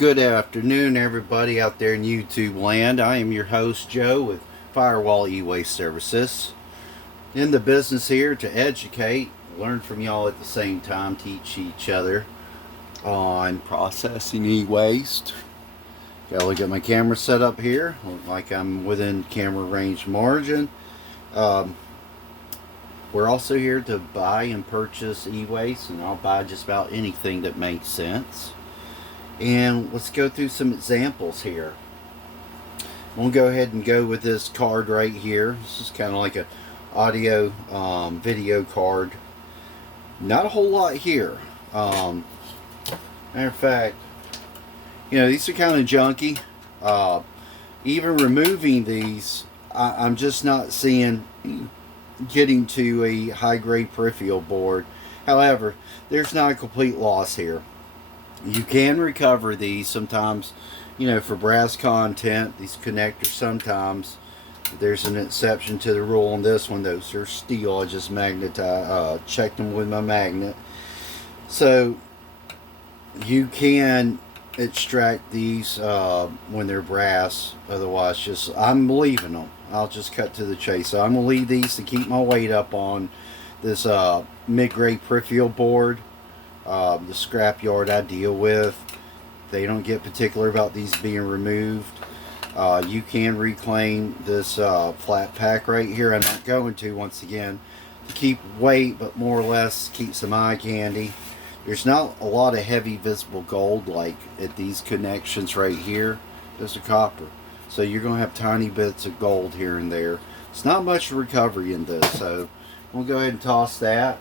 Good afternoon, everybody out there in YouTube land. I am your host, Joe, with Firewall E-Waste Services. In the business here to educate, learn from y'all at the same time, teach each other on processing e-waste. Gotta look at my camera setup here. Look like I'm within camera range margin. We're also here to buy and purchase e-waste, and I'll buy just about anything that makes sense. And let's go through some examples here. I'm going to go ahead and go with this card right here. This is kind of like an audio video card. Not a whole lot here. Matter of fact, these are kind of junky. Even removing these, I'm just not seeing getting to a high grade peripheral board. However, there's not a complete loss here. You can recover these sometimes, for brass content. These connectors sometimes, there's an exception to the rule on this one. Those are steel. I just checked them with my magnet. So you can extract these when they're brass. Otherwise, I'm leaving them. I'll just cut to the chase. So I'm going to leave these to keep my weight up on this mid-grade peripheral board. The scrap yard I deal with, they don't get particular about these being removed. You can reclaim this flat pack right here. I'm not going to, once again, to keep weight, but more or less keep some eye candy. There's not a lot of heavy visible gold like at these connections right here. There's a copper, so you're going to have tiny bits of gold here and there. It's not much recovery in this, so we'll go ahead and toss that.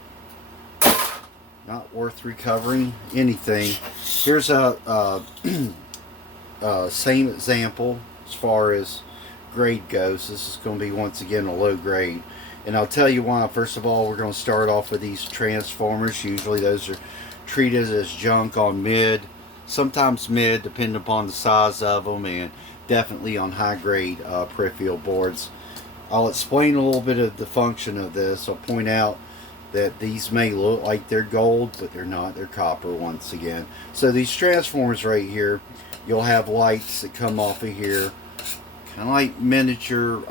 Not worth recovering anything. Here's a same example as far as grade goes. This is going to be once again a low grade, and I'll tell you why. First of all, we're going to start off with these transformers. Usually those are treated as junk on mid, sometimes mid, depending upon the size of them, and definitely on high grade peripheral boards. I'll explain a little bit of the function of this. I'll point out that these may look like they're gold, but they're not. They're copper once again. So these transformers right here, you'll have lights that come off of here, kind of like miniature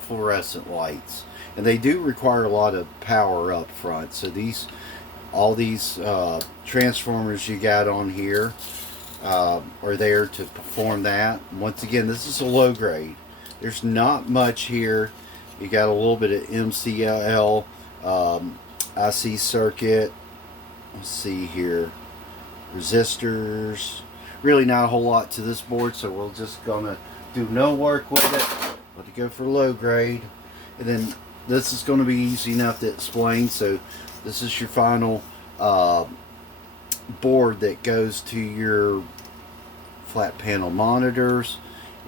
fluorescent lights, and they do require a lot of power up front. So all these transformers you got on here are there to perform that. Once again, this is a low grade. There's not much here. You got a little bit of MCL IC circuit. Let's see here, resistors. Really not a whole lot to this board, so we're just gonna do no work with it, but to go for low grade. And then this is going to be easy enough to explain. So this is your final board that goes to your flat panel monitors,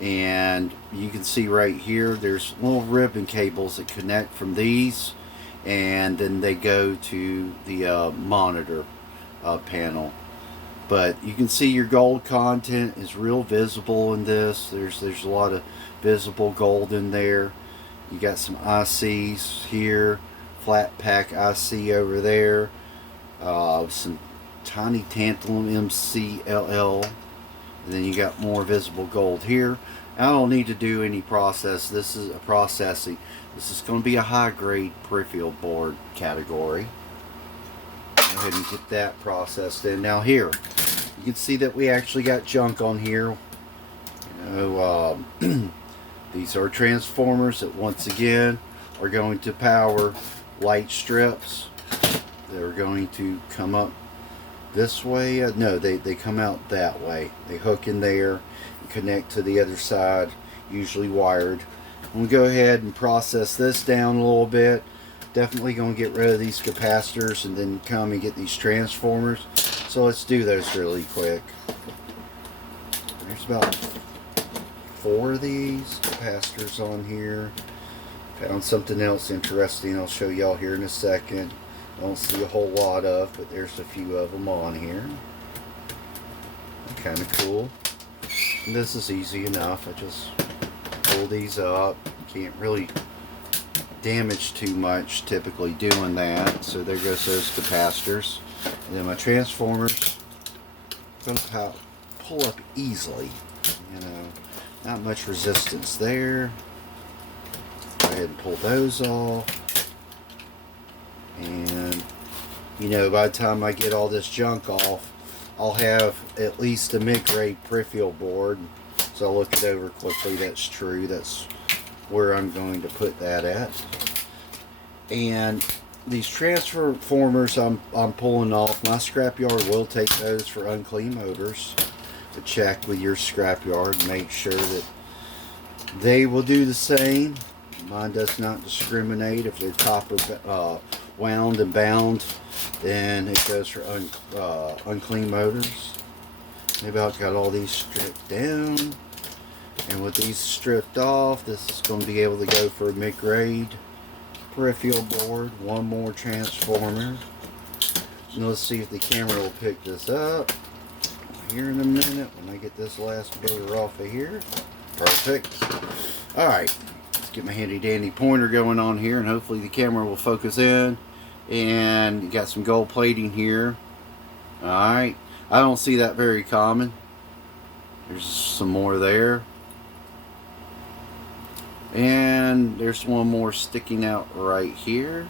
and you can see right here there's little ribbon cables that connect from these, and then they go to the monitor panel. But you can see your gold content is real visible in this. There's a lot of visible gold in there. You got some ICs here, flat pack IC over there, some tiny tantalum MCLL, and then you got more visible gold here. I don't need to do any process. This is a processing. This is going to be a high grade peripheral board category. Go ahead and get that processed in. Now here, you can see that we actually got junk on here. These are transformers that once again are going to power light strips. They're going to come up this way. No, they come out that way. They hook in there and connect to the other side, usually wired. I'm going to go ahead and process this down a little bit. Definitely going to get rid of these capacitors and then come and get these transformers. So let's do those really quick. There's about 4 of these capacitors on here. Found something else interesting I'll show y'all here in a second. Don't see a whole lot of, but there's a few of them on here. Kind of cool. And this is easy enough. I just pull these up. Can't really damage too much typically doing that. So there goes those capacitors. And then my transformers. I'm going to pull up easily. Not much resistance there. Go ahead and pull those off. And by the time I get all this junk off, I'll have at least a mid-grade peripheral board. So I'll look it over quickly. That's true. That's where I'm going to put that at. And these transformers I'm pulling off, my scrapyard will take those for unclean motors. To check with your scrapyard, make sure that they will do the same. Mine does not discriminate. If they're copper wound and bound, then it goes for unclean motors. Maybe I've got all these stripped down. And with these stripped off, this is going to be able to go for a mid-grade peripheral board. One more transformer. And let's see if the camera will pick this up here in a minute when I get this last bugger off of here. Perfect. Alright, let's get my handy dandy pointer going on here, and hopefully the camera will focus in. And you got some gold plating here. Alright, I don't see that very common. There's some more there. And there's one more sticking out right here.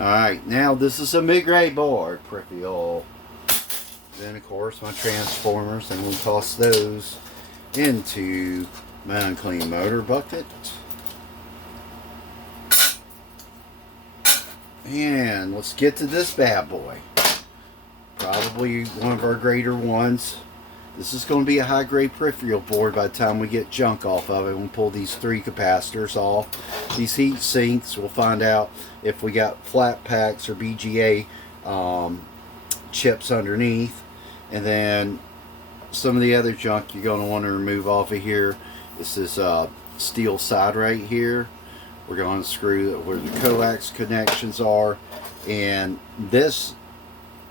Alright, now this is a mid-grade board, peripheral. Then of course my transformers, I'm going to toss those into my unclean motor bucket. And let's get to this bad boy. Probably one of our greater ones. This is going to be a high-grade peripheral board by the time we get junk off of it. We'll pull these 3 capacitors off. These heat sinks, we'll find out if we got flat packs or BGA chips underneath. And then some of the other junk you're going to want to remove off of here. This is steel side right here. We're going to screw where the coax connections are. And this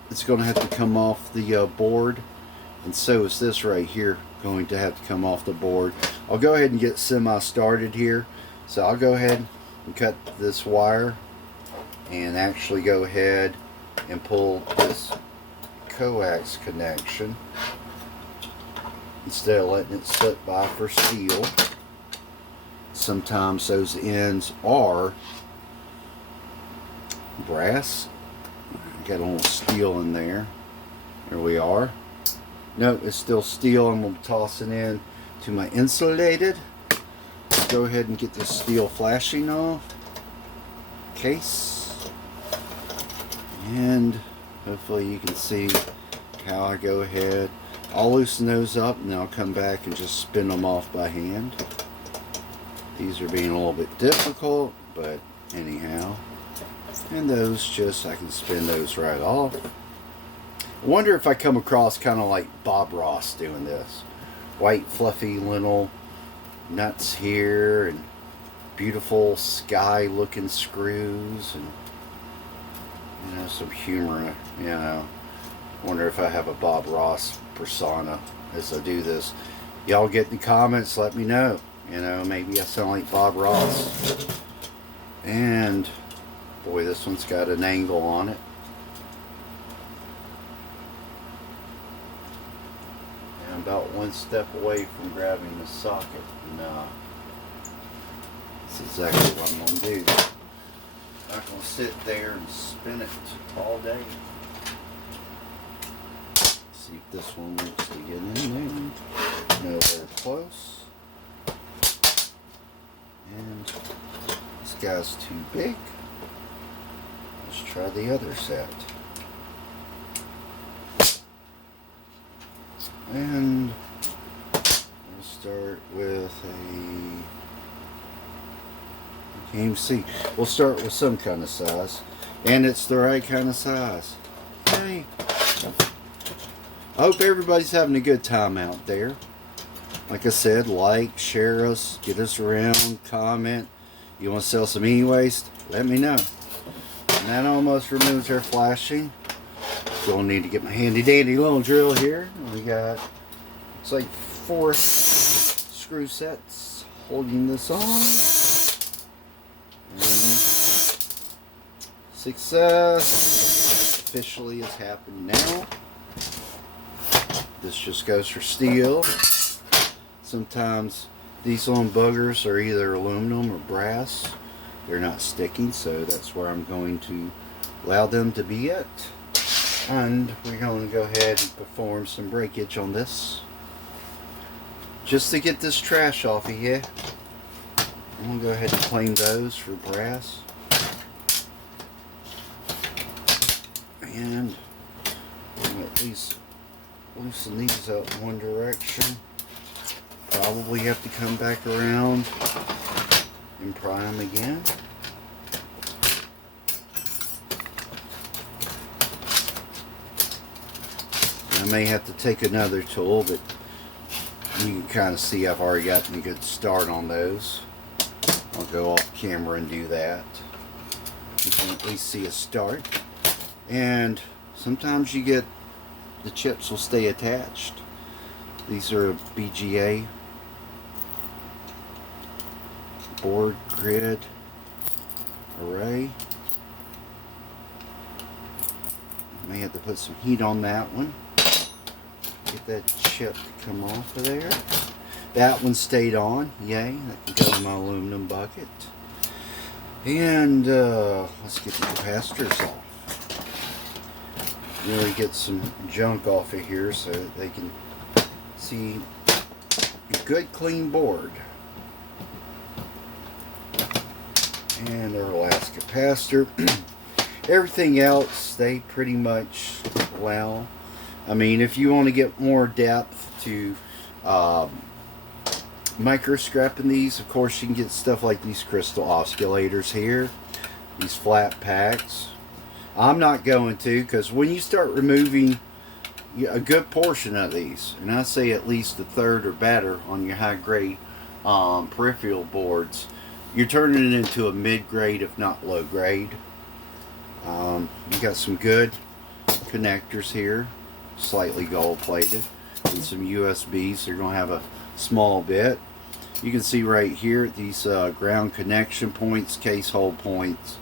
is going to have to come off the board. And so is this right here going to have to come off the board. I'll go ahead and get semi-started here. So I'll go ahead and cut this wire and actually go ahead and pull this coax connection instead of letting it slip by for steel. Sometimes those ends are brass. Got a little steel in there. There we are. Nope, it's still steel. I'm going to toss it in to my insulated. Go ahead and get this steel flashing off. Case. And hopefully you can see how I go ahead. I'll loosen those up and then I'll come back and just spin them off by hand. These are being a little bit difficult, but anyhow. And those just, I can spin those right off. I wonder if I come across kind of like Bob Ross doing this. White fluffy little nuts here and beautiful sky looking screws and some humor, I wonder if I have a Bob Ross persona as I do this. Y'all get in the comments, let me know. Maybe I sound like Bob Ross. And boy, this one's got an angle on it. And I'm about one step away from grabbing the socket. And that's exactly what I'm going to do. I'm not going to sit there and spin it all day. See if this one wants to get in there. Nowhere close. And this guy's too big. Let's try the other set. And we'll start with a... You can see. We'll start with some kind of size. And it's the right kind of size. Okay. I hope everybody's having a good time out there. Like I said, like, share us, get us around, comment. You want to sell some e-waste? Let me know. And that almost removes our flashing. Gonna need to get my handy dandy little drill here. We got, it's like 4 screw sets holding this on. And success officially has happened now. This just goes for steel. Sometimes these little buggers are either aluminum or brass. They're not sticking, so that's where I'm going to allow them to be at. And we're going to go ahead and perform some breakage on this, just to get this trash off of here. I'm going to go ahead and clean those for brass. And at least loosen these up one direction. Probably have to come back around and pry them again. I may have to take another tool, but you can kind of see I've already gotten a good start on those. I'll go off camera and do that. You can at least see a start. And sometimes you get the chips will stay attached. These are a BGA board grid array. May have to put some heat on that one. Get that chip to come off of there. That one stayed on. Yay. That can go in my aluminum bucket. And let's get the capacitors off. Really get some junk off of here so that they can see a good clean board. And our last capacitor. Everything else they pretty much allow. I mean, if you want to get more depth to microscoping these, of course you can get stuff like these crystal oscillators here, these flat packs. I'm not going to, because when you start removing a good portion of these, and I say at least a third or better on your high grade peripheral boards, you're turning it into a mid-grade, if not low grade. You got some good connectors here, slightly gold plated, and some USBs. They're going to have a small bit. You can see right here these ground connection points, case hole points.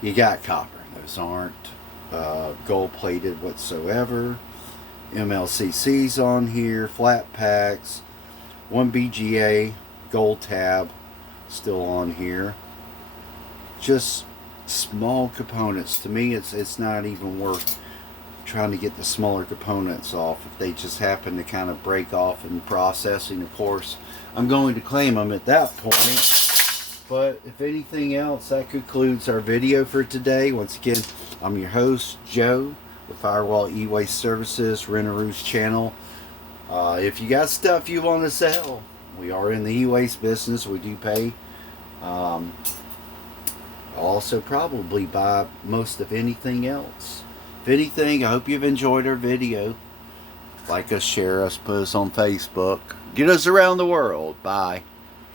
You got copper. Those aren't gold plated whatsoever. MLCCs on here, flat packs, one BGA gold tab still on here. Just small components. To me, it's not even worth trying to get the smaller components off. If they just happen to kind of break off in processing, of course I'm going to claim them at that point. But if anything else, that concludes our video for today. Once again, I'm your host, Joe, with Firewall E-Waste Services, Renaroo's channel. If you got stuff you want to sell, we are in the e-waste business. We do pay. I'll also probably buy most of anything else. If anything, I hope you've enjoyed our video. Like us, share us, put us on Facebook. Get us around the world. Bye.